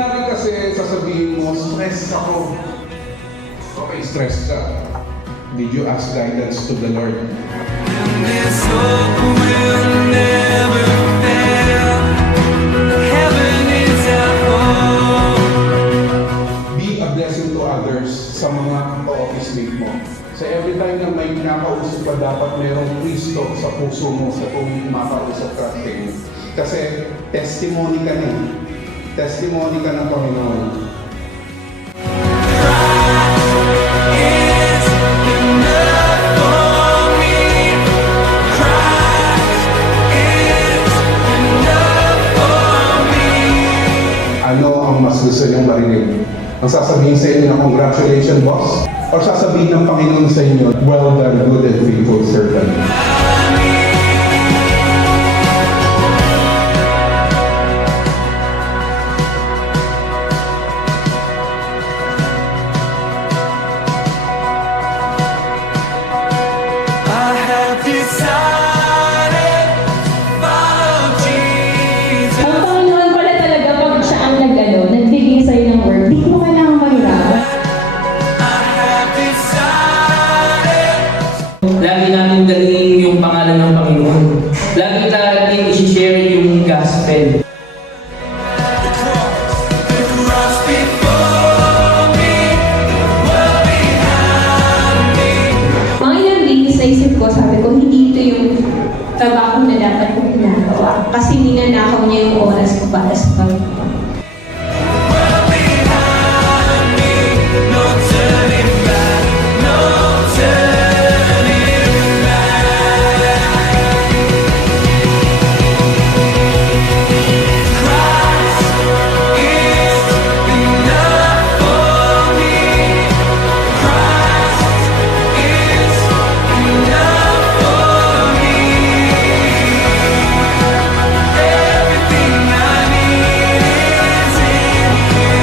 mangyayari kasi, sasabihin mo, stress ako. Okay, stress ka. Did you ask guidance to the Lord? This hope will never fail. Heaven is our home. Be a blessing to others sa mga ka-office mate mo. Sa every time na may kinakausap ka, dapat merong Kristo sa puso mo sa kung makausap ka. Kasi testimony ka na. Testimony ka ng Panginoon. Ano ang mas gusto niyong marinig? Ang sasabihin sa inyo na congratulations, boss? O sasabihin ng Panginoon sa inyo, well done, good and faithful servant? I have decided to follow Jesus. Ang Panginoon pala talaga pag siya ang nagbigay sa'yo ng word, di mo kailangan mahirapan. I have decided. Lagi namin dalhin yung pangalan ng Panginoon. Lagi natin isi-share yung gospel. The cross before me, the world behind me. Mga ilang days naisip ko, sabi ko, hindi ito yung trabaho na dapat kong ginagawa. Kasi ninanakaw niya yung oras ko para sa Panginoon. World behind me, no turning back, no turning back. Christ is enough for me. Christ is enough for me. Everything I need is in Him.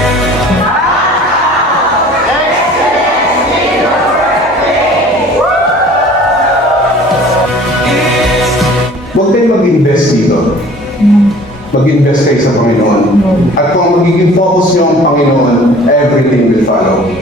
Huwag kayong mag-invest dito. Mag-invest kayo sa Panginoon. At kung magiging focus niyo ang Panginoon, everything will follow.